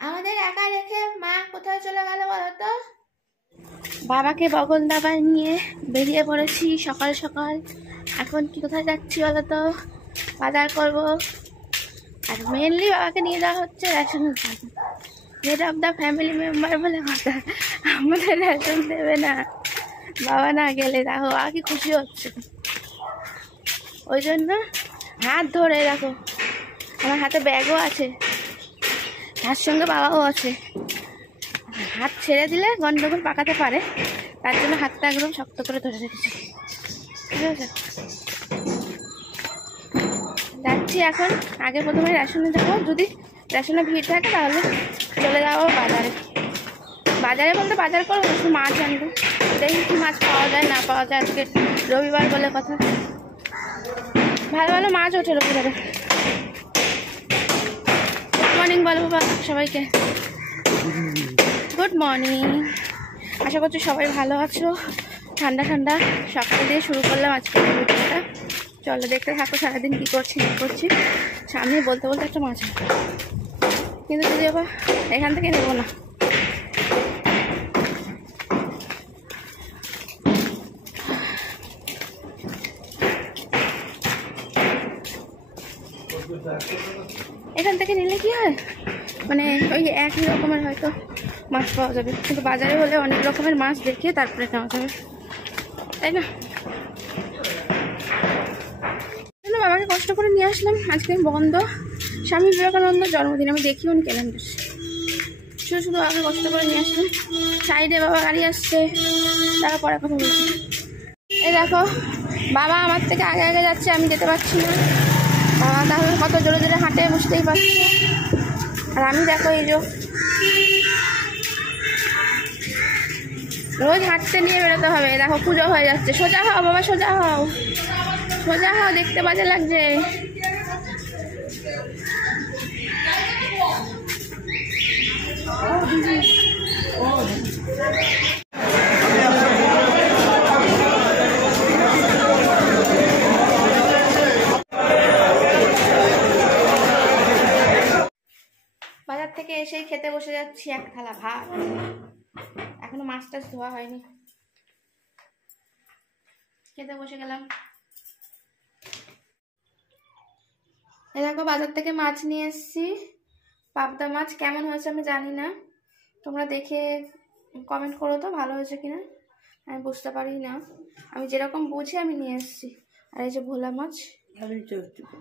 আমাদের একা রেখে মা কোথায় চলে গেল বলো তো? বাবাকে বগল দাবায় নিয়ে বেরিয়ে পড়েছি সকাল সকাল। এখন কি কোথায় যাচ্ছি বলো তো? বাজার করব। আর মেনলি বাবাকে নিয়ে যাওয়া হচ্ছে রেশনের দোকানে। Head of the family member বলে কথা, আমাদের রেশন দেবে না বাবা না গেলে। দেখো বাবা কি খুশি হচ্ছে, ওই জন্য হাত ধরে দেখো। আমার হাতে ব্যাগও আছে, তার সঙ্গে বাবাও আছে। হাত ছেড়ে দিলে গন্ডগোল পাকাতে পারে, তার জন্য হাতটা একদম শক্ত করে ধরে রেখেছি। ঠিক আছে, যাচ্ছি এখন। আগে প্রথমে রেশনে যাবো, যদি রেশনে ভিড় থাকে তাহলে চলে যাবো বাজারে। বাজারে বলতে বাজার করবো, একটু মাছ আনবো। দেখি কি মাছ পাওয়া যায় না পাওয়া যায়। আজকে রবিবার বলে কথা, ভালো ভালো মাছ ওঠে রবিবারে। গুড মর্নিং বলো বাবা সবাইকে। গুড মর্নিং, আশা করছি সবাই ভালো আছো। ঠান্ডা ঠান্ডা সকাল দিয়ে শুরু করলাম আজকে ভিডিওটা। চলো দেখতে থাকো সারাদিন কী করছি কী করছি। সামনে বলতে বলতে একটা মাছ, কিন্তু যদি আবার এখান থেকে নেবো না। এখান থেকে নিলে কি হয়, মানে ওই একই রকমের হয়তো মাছ পাওয়া যাবে, কিন্তু বাজারে হলে অনেক রকমের মাছ দেখিয়ে তারপরে নেওয়া যাবে, তাই না? বাবাকে কষ্ট করে নিয়ে আসলাম। আজকে বন্ধ, স্বামী বিবেকানন্দ জন্মদিন। আমি দেখিও নি ক্যালেন্ডার, শুধু শুধু বাবাকে কষ্ট করে নিয়ে আসলাম। সাইডে বাবা গাড়ি আসছে, তারা পরে কথা বলছি। এই দেখো বাবা আমার থেকে আগে আগে যাচ্ছে, আমি যেতে পারছি না। বাবা তাহলে কত জোরে জোরে হাঁটে বুঝতেই পারছি। আর আমি দেখো এই যে রোজ হাঁটতে নিয়ে বেরোতে হবে। দেখো পুজো হয়ে যাচ্ছে। সোজা হও বাবা, সোজা হও, সোজা হও, দেখতে বাজে লাগছে। বাজার থেকে এসেই খেতে বসে যাচ্ছি এক থালা ভাত। এখনো মাছ টাছ ধোয়া হয়নি, খেতে বসে গেলাম। এই দেখো বাজার থেকে মাছ নিয়ে এসেছি, পাবদা মাছ। কেমন হয়েছে আমি জানি না, তোমরা দেখে কমেন্ট করো তো ভালো হয়েছে কিনা। আমি বুঝতে পারি না, আমি যেরকম বুঝি আমি নিয়ে এসেছি। আর এই যে ভোলা মাছ,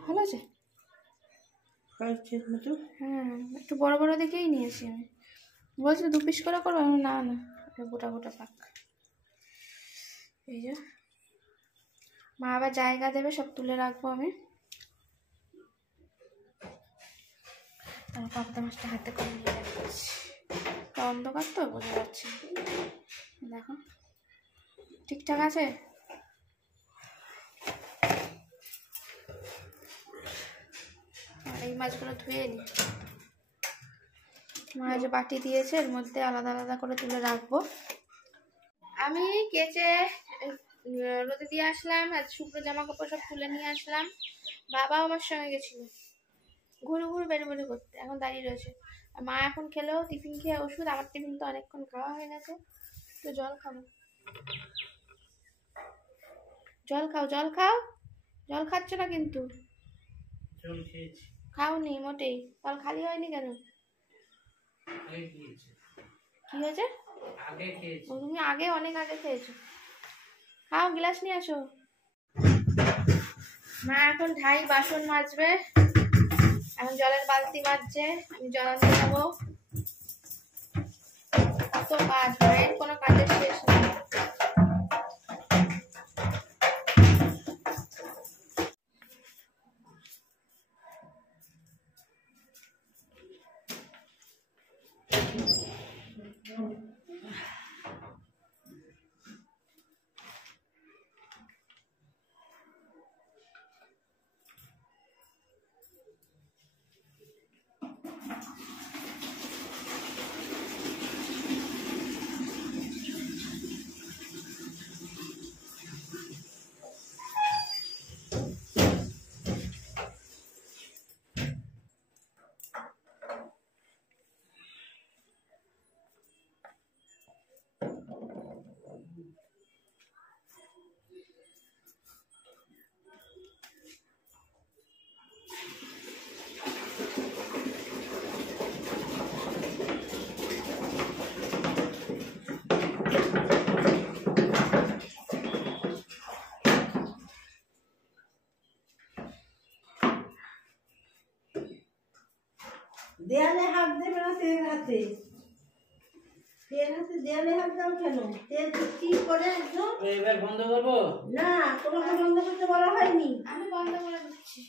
ভালো আছে। হ্যাঁ একটু বড় বড় দেখেই নিয়েছি আমি। বলছি 2 পিস করে করবো, না না গোটা গোটা পাক। এই যে মা আবার জায়গা দেবে, সব তুলে রাখবো আমি। পাবদা মাছটা হাতে করে নিয়ে যাচ্ছি। অন্ধকার তো বোঝা যাচ্ছে, দেখো ঠিকঠাক আছে। আর এই মাছগুলো ধুয়ে নি, মা যে বাটি দিয়েছে এর মধ্যে আলাদা আলাদা করে তুলে রাখবো। আমি কেচে রোদে দিয়ে আসলাম, আর শুকনো জামা কাপড় সব তুলে নিয়ে আসলাম। বাবাও আমার সঙ্গে গেছিল ঘুরে ঘুরে বেরো বেরো করতে, এখন দাঁড়িয়ে রয়েছে। আর মা এখন খেলেও টিফিন খেয়ে ওষুধ। আমার টিফিন তো অনেকক্ষণ খাওয়া হয়ে গেছে, তো জল খাবো। জল খাও, জল খাও, জল খাচ্ছ না কিন্তু। খাওনি মোটেই, জল খালি হয়নি কেন? কি হয়েছে? তুমি আগে অনেক আগে খেয়েছো। খাও, গ্লাস নিয়ে আসো। মা এখন ঢাই বাসন মাজবে, এখন জলের বালতি মাজছে, আমি জল আনতে যাবো। কত কাজ, মায়ের কোনো কাজের শেষ নেই। দেয়ালে হাত দেবে না, তেল হাতে দেয়ালে হাত দাও কেন? তেল কি করে এবার বন্ধ করবো? না, তোমাকে বন্ধ করতে বলা হয়নি। আমি বন্ধ করে দিচ্ছি।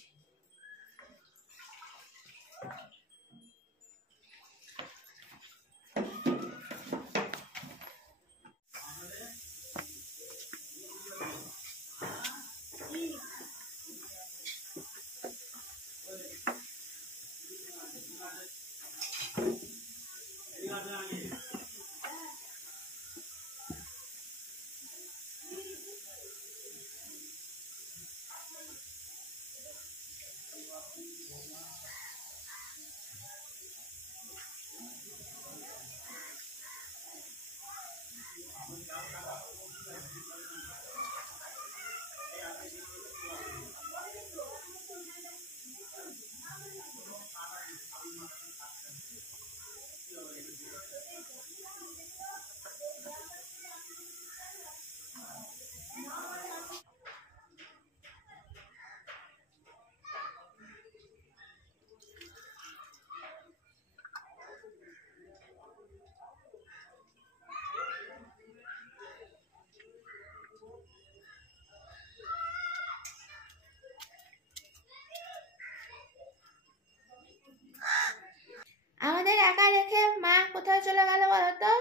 আমাদের একা রেখে মা কোথায় চলে গেল বলো তো?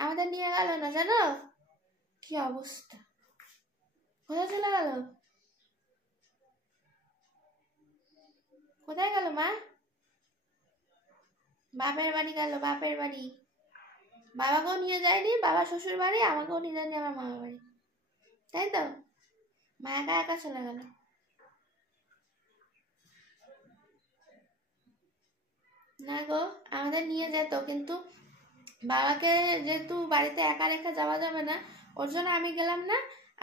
আমাদের নিয়ে গেল না, জানো কি অবস্থা? কোথায় চলে গেল? কোথায় গেল মা? বাপের বাড়ি গেল, বাপের বাড়ি। বাবাকেও নিয়ে যায়নি, বাবা শ্বশুর বাড়ি, আমাকেও নিয়ে যায়নি আমার মামার বাড়ি, তাই তো? মা একা একা চলে গেল। না গো, আমাদের নিয়ে যেত, কিন্তু বাবাকে যেহেতু বাড়িতে একা রেখে যাওয়া যাবে না, ওর জন্য আমি গেলাম না।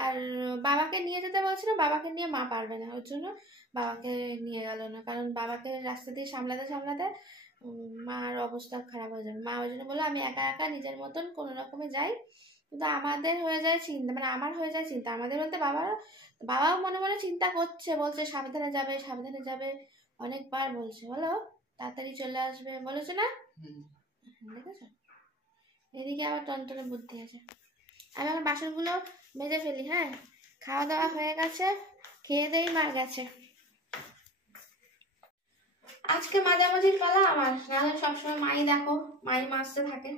আর বাবাকে নিয়ে যেতে বলছিল, বাবাকে নিয়ে মা পারবে না, ওর জন্য বাবাকে নিয়ে গেল না। কারণ বাবাকে রাস্তা দিয়ে সামলাতে সামলাতে মার অবস্থা খারাপ হয়ে যাবে। মা ওই জন্য বললো আমি একা একা নিজের মতন কোনো রকমে যাই। কিন্তু আমাদের হয়ে যায় চিন্তা, মানে আমার হয়ে যায় চিন্তা। আমাদের বলতে বাবাও মনে মনে চিন্তা করছে, বলছে সাবধানে যাবে সাবধানে যাবে, অনেকবার বলছে, বলো তাড়াতাড়ি চলে আসবে, বলেছে না? দেখেছো, এদিকে আবার টনটনে বুদ্ধি আছে। আমি আমার বাসনগুলো মেজে ফেলি। হ্যাঁ, খাওয়া দাওয়া হয়ে গেছে, খেয়ে দেই মার গেছে। আজকে মাঝামাঝির পালা আমার, নাহলে সবসময় মাই, দেখো মাই মাজতে থাকে।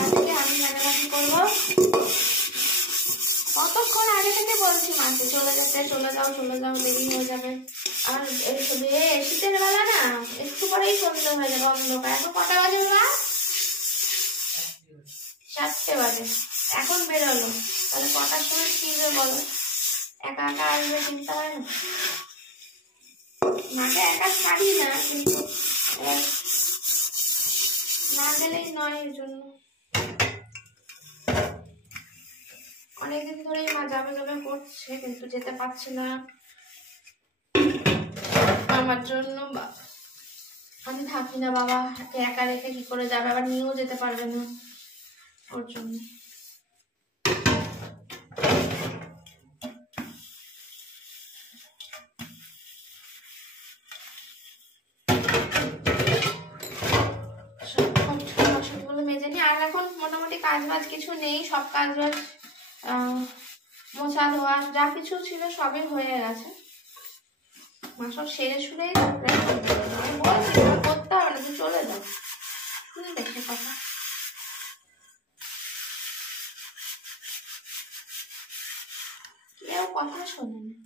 আজকে আমি মাঝামাঝি করবো। কতক্ষণ আগে থেকে বলছি মাকে চলে যেতে, চলে যাও দেরি হয়ে যাবে। আর শীতের বেলা না, একটু পরেই সন্ধ্যে হয়ে যাবে, অন্ধকার। এখন কটা বাজে মা? 4টে বাজে। এখন বেরোলো, তাহলে কটার সময় ফিরবে বলো? একা একা আসবে, চিন্তা হয় না? মাকে একা ছাড়ি না, কিন্তু না গেলেই নয়। এর জন্য অনেকদিন ধরেই মা যাবে যাবে করছে, কিন্তু যেতে পারছে না আমার জন্য। আমি থাকি না, বাবাকে একা রেখে কি করে যাবে, আবার নিয়েও যেতে পারবে না, ওর জন্য। মেজে নি। আর এখন মোটামুটি কাজ বাজ কিছু নেই, সব কাজ বাজ মোছা ধোয়া যা কিছু ছিল সবই হয়ে গেছে। মা সব সেরে শুনে করতে হবে না, তুই চলে যাও, দেখে কথা। কেউ কথা শোনে না।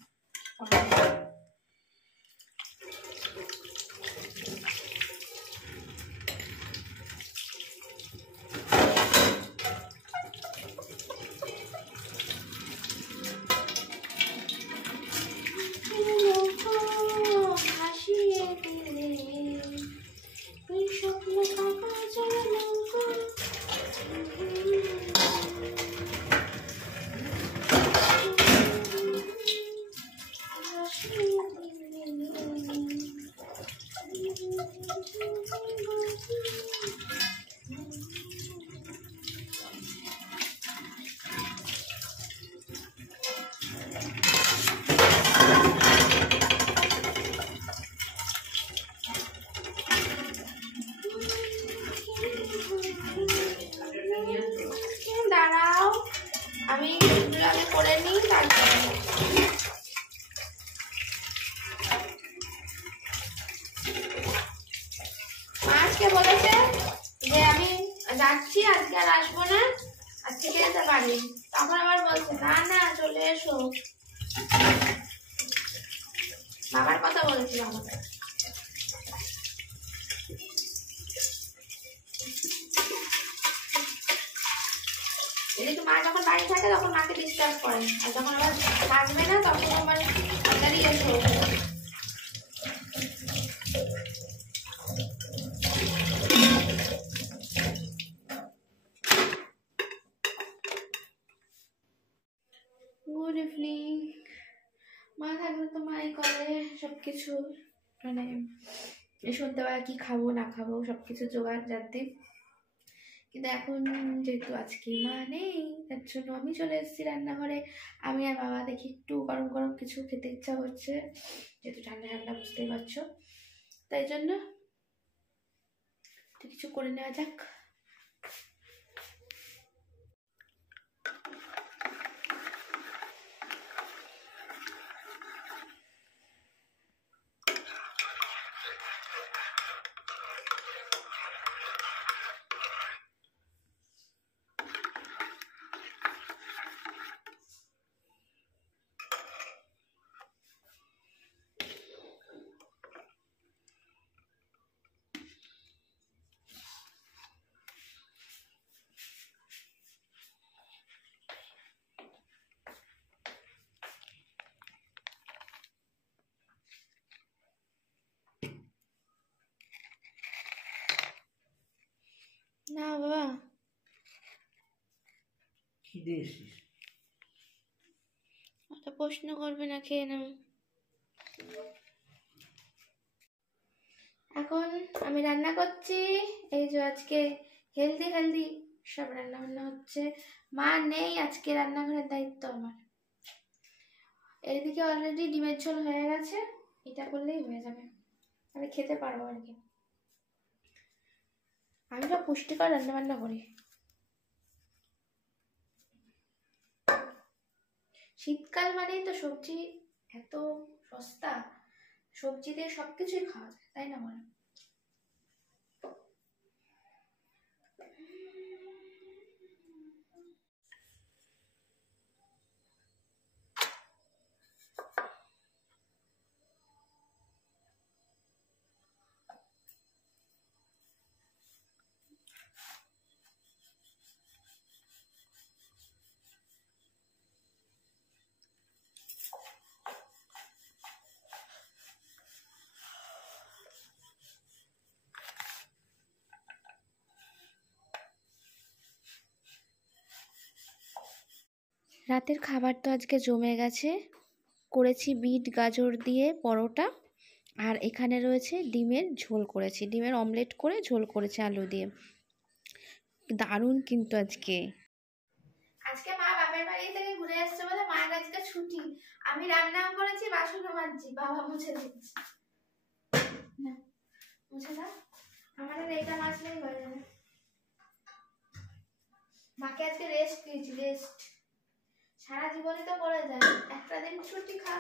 যাচ্ছি, আজকে আর আসবো না, আজকে যেতে পারি। তখন আবার বলছে না না চলে এসো, বাবার কথা বলেছিল আমাকে। এদিকে মা যখন বাড়ি থাকে তখন মাকে ডিস্টার্ব করে, আর যখন আবার থাকবে না তখন আমার দাঁড়িয়ে এসো। Good evening. মা থাকলে তো মাই করে সবকিছু, মানে সন্ধ্যাবেলা কি খাবো না খাবো সবকিছু জোগাড় জানতে। কিন্তু এখন যেহেতু আজকে মা নেই, তার জন্য আমি চলে এসেছি রান্নাঘরে। আমি আর বাবা দেখি একটু গরম গরম কিছু খেতে ইচ্ছা করছে, যেহেতু ঠান্ডা ঠান্ডা বুঝতেই পারছো, তাই জন্য কিছু করে নেওয়া যাক। না বাবা, একটা প্রশ্ন করবে না, খেয়ে নাও। এখন আমি রান্না করছি, এই যে আজকে হেলদি হেলদি সব রান্না বান্না হচ্ছে। মা নেই, আজকে রান্নাঘরের দায়িত্ব আমার। এইদিকে অলরেডি ডিমের ঝোল হয়ে গেছে, এটা করলেই হয়ে যাবে, আমি খেতে পারবো আর কি। আমি সব পুষ্টিকর রান্না বান্না করি। শীতকাল মানেই তো সবজি এত সস্তা, সবজি দিয়ে সবকিছুই খাওয়া যায়, তাই না বলো? রাতের খাবার তো আজকে জমে গেছে, করেছি বিট গাজর দিয়ে পরোটা, আর এখানে রয়েছে ডিমের ঝোল করেছি, ডিমের অমলেট করে ঝোল করেছি আলু দিয়ে, দারুণ কিন্তু আজকে। আজকে মা বাবার বাড়ি থেকে ঘুরে আসছে বলে মায়ের আজকে ছুটি, আমি রান্নাও করেছি বাসনও মাজছি, বাবা মুছে দিচ্ছে। না মুছে দাও, আমাদের এইটা মাজলেই হয়ে যাবে। মাকে আজকে রেস্ট দিয়েছি, রেস্ট। সারা জীবনই তো করে যায়, একটা দিন ছুটি খা।